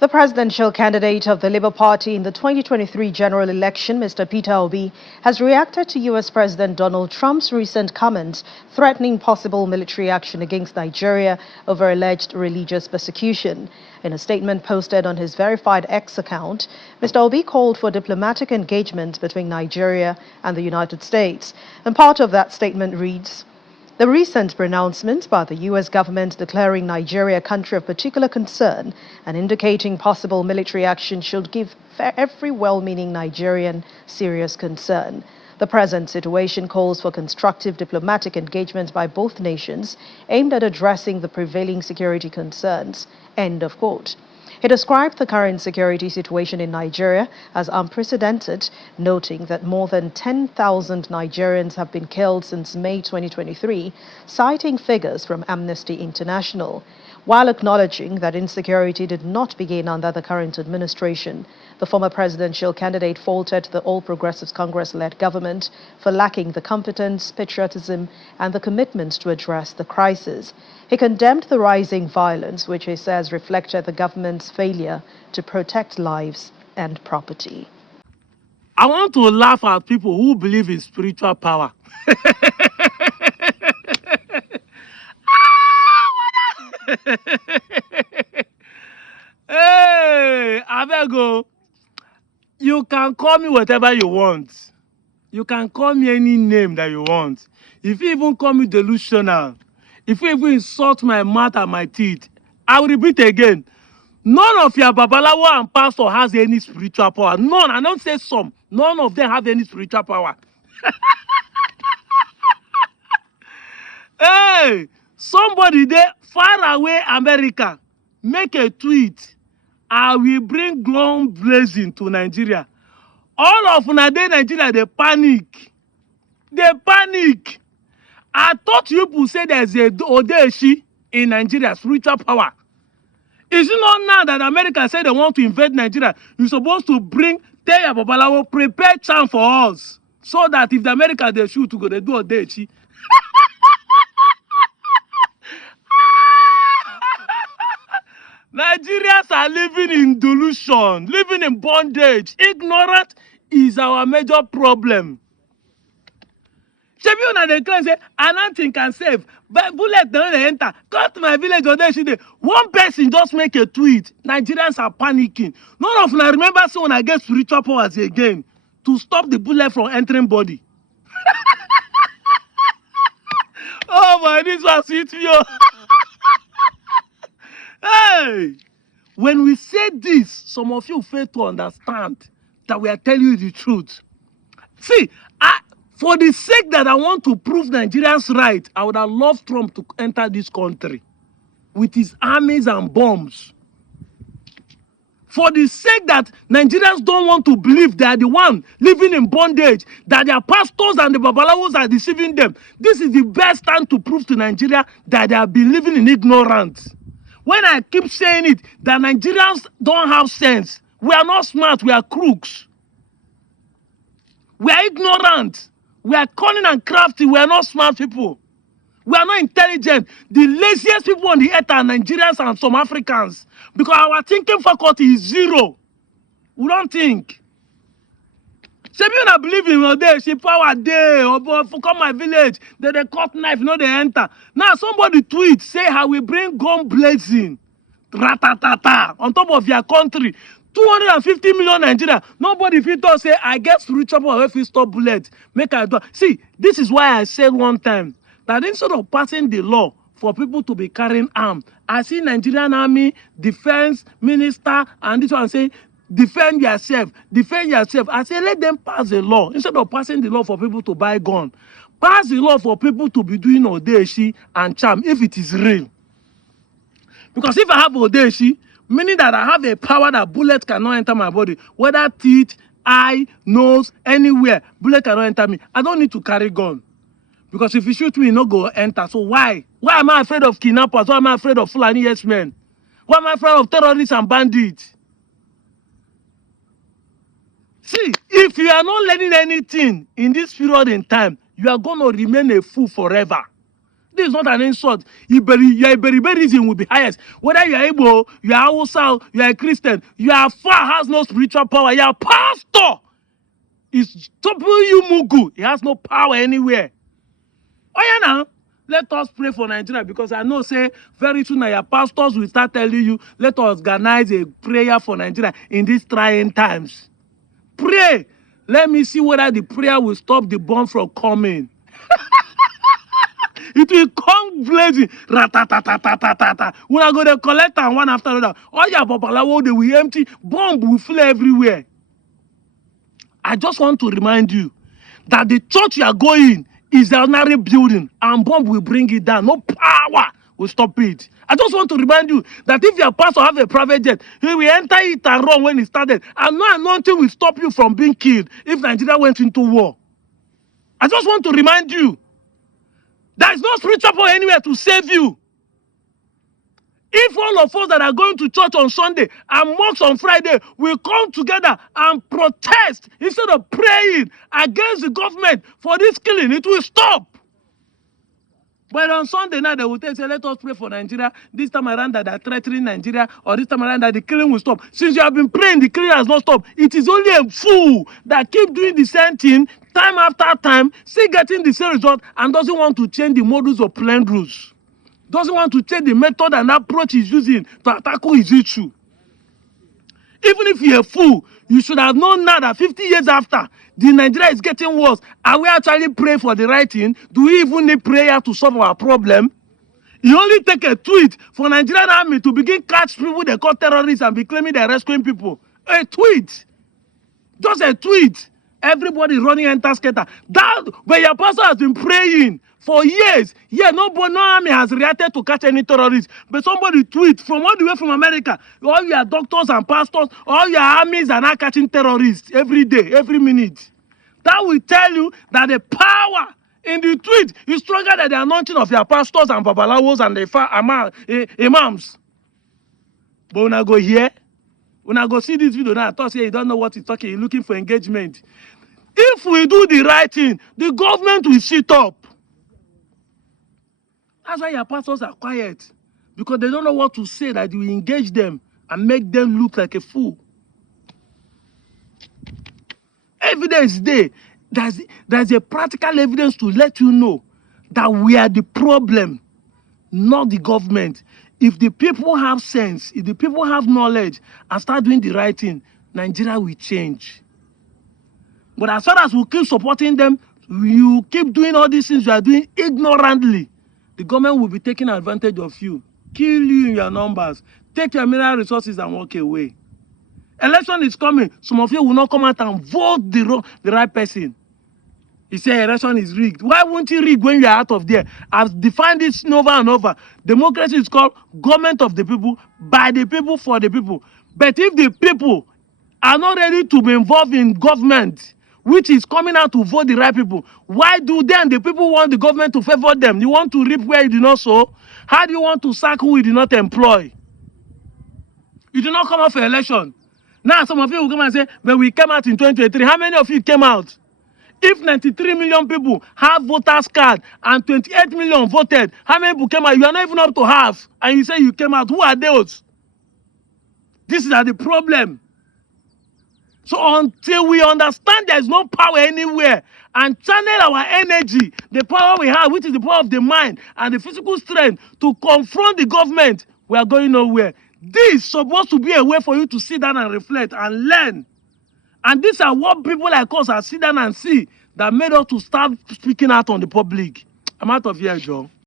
The presidential candidate of the Labour Party in the 2023 general election, Mr. Peter Obi, has reacted to U.S. President Donald Trump's recent comments threatening possible military action against Nigeria over alleged religious persecution. In a statement posted on his verified X account, Mr. Obi called for diplomatic engagement between Nigeria and the United States. And part of that statement reads, "The recent pronouncement by the U.S. government declaring Nigeria a country of particular concern and indicating possible military action should give every well-meaning Nigerian serious concern. The present situation calls for constructive diplomatic engagement by both nations aimed at addressing the prevailing security concerns." End of quote. He described the current security situation in Nigeria as unprecedented, noting that more than 10,000 Nigerians have been killed since May 2023, citing figures from Amnesty International. While acknowledging that insecurity did not begin under the current administration, the former presidential candidate faulted the All Progressives Congress-led government for lacking the competence, patriotism, and the commitment to address the crisis. He condemned the rising violence, which he says reflected the government's failure to protect lives and property. I want to laugh at people who believe in spiritual power. Hey, Abego, you can call me whatever you want. You can call me any name that you want. If you even call me delusional, if you even insult my mouth and my teeth, I will repeat again. None of your babalawo and pastor has any spiritual power. None. I don't say some. None of them have any spiritual power. Hey, somebody there far away America make a tweet. I will bring gun blazing to Nigeria. All of Nigeria, they panic. They panic. I thought you people say there's a Odeshi in Nigeria, spiritual power. Is it not now that America said they want to invade Nigeria? You're supposed to tell your Babalawo, prepare chant for us. So that if the Americans they shoot to go, they do Odeshi. Nigerians are living in delusion, living in bondage. Ignorant is our major problem. Shebi they can say, nothing can save. But bullet don't enter. Cut my village or there. One person just make a tweet. Nigerians are panicking. None of them remember someone I get spiritual powers again to stop the bullet from entering body. Oh my, this was sweet me. Hey, when we say this, some of you fail to understand that we are telling you the truth. See, for the sake that I want to prove Nigerians right, I would have loved Trump to enter this country with his armies and bombs. For the sake that Nigerians don't want to believe they are the one living in bondage, that their pastors and the babalawos are deceiving them, this is the best time to prove to Nigeria that they have been living in ignorance. When I keep saying it, that Nigerians don't have sense. We are not smart, we are crooks. We are ignorant. We are cunning and crafty. We are not smart people. We are not intelligent. The laziest people on the earth are Nigerians and some Africans. Because our thinking faculty is zero. We don't think. Some people that believe in day, she power day, or come my village, they cut knife, they enter. Now somebody tweet, say how we bring gun blazing. Ratatata, on top of your country. 250 million Nigeria. Nobody fit us say, I get spiritual power if you stop bullet. Make I do. See, this is why I said one time that instead of passing the law for people to be carrying arms, I see Nigerian Army, Defense Minister, and this one say, defend yourself, defend yourself. I say, let them pass the law. Instead of passing the law for people to buy gun, pass the law for people to be doing Odeshi and charm if it is real. Because if I have Odeshi, meaning that I have a power that bullets cannot enter my body, whether teeth, eye, nose, anywhere, bullet cannot enter me. I don't need to carry gun. Because if you shoot me, no go enter. So why? Why am I afraid of kidnappers? Why am I afraid of Fulani yes men? Why am I afraid of terrorists and bandits? See, if you are not learning anything in this period in time, you are going to remain a fool forever. This is not an insult. Your Iberiberism will be highest. Whether you are Igbo, you are Hausa, you are a Christian, you are far, has no spiritual power. You are pastor. It's you Mugu. He has no power anywhere. Oh yeah, now let us pray for Nigeria, because I know say very soon your pastors will start telling you, let us organize a prayer for Nigeria in these trying times. Pray. Let me see whether the prayer will stop the bomb from coming. It will come blazing. Ratatatatata. When I go to collect and one after another, all your babalawo, they will empty. Bomb will fly everywhere. I just want to remind you that the church you are going is an ordinary building, and bomb will bring it down. No power will stop it. I just want to remind you that if your pastor have a private jet, he will enter it and run when it started. And no anointing will stop you from being killed if Nigeria went into war. I just want to remind you, there is no spiritual power anywhere to save you. If all of us that are going to church on Sunday and mosque on Friday will come together and protest instead of praying against the government for this killing, it will stop. But on Sunday night, they will say, let us pray for Nigeria. This time around that they are threatening Nigeria, or this time around that the killing will stop. Since you have been praying, the killing has not stopped. It is only a fool that keep doing the same thing time after time, still getting the same result, and doesn't want to change the modus of plain rules. Doesn't want to change the method and approach he's using to tackle his issue. Even if you're a fool, you should have known now that 50 years after, the Nigeria is getting worse. Are we actually praying for the right thing? Do we even need prayer to solve our problem? You only take a tweet for Nigerian army to begin catch people they call terrorists and be claiming they're rescuing people. A tweet. Just a tweet. Everybody running enter skater. That where your pastor has been praying for years. Yeah, no army has reacted to catch any terrorists. But somebody tweet from all the way from America. All your doctors and pastors, all your armies are now catching terrorists every day, every minute. That will tell you that the power in the tweet is stronger than the anointing of your pastors and babalawos and the imams. But when I go here, when I go see this video now, I thought say you don't know what he's talking, you're looking for engagement. If we do the right thing, the government will sit up. That's why your pastors are quiet. Because they don't know what to say that you engage them and make them look like a fool. Evidence there. There's a practical evidence to let you know that we are the problem, not the government. If the people have sense, if the people have knowledge and start doing the right thing, Nigeria will change. But as far as we keep supporting them, you keep doing all these things you are doing ignorantly, the government will be taking advantage of you, kill you in your numbers, take your mineral resources and walk away. Election is coming. Some of you will not come out and vote the right person. He said election is rigged. Why won't you rig when you are out of there? I've defined this over and over. Democracy is called government of the people, by the people, for the people. But if the people are not ready to be involved in government, which is coming out to vote the right people, why do then the people want the government to favor them? You want to reap where you do not sow? How do you want to sack who you do not employ? You do not come out for election. Now some of you will come and say, but we came out in 2023. How many of you came out? If 93 million people have voters card and 28 million voted, how many people came out? You are not even up to half. And you say you came out. Who are those? This is the problem. So until we understand there is no power anywhere and channel our energy, the power we have, which is the power of the mind and the physical strength to confront the government, we are going nowhere. This is supposed to be a way for you to sit down and reflect and learn. And these are what people like us are sit down and see that made us to start speaking out on the public. I'm out of here, Joe.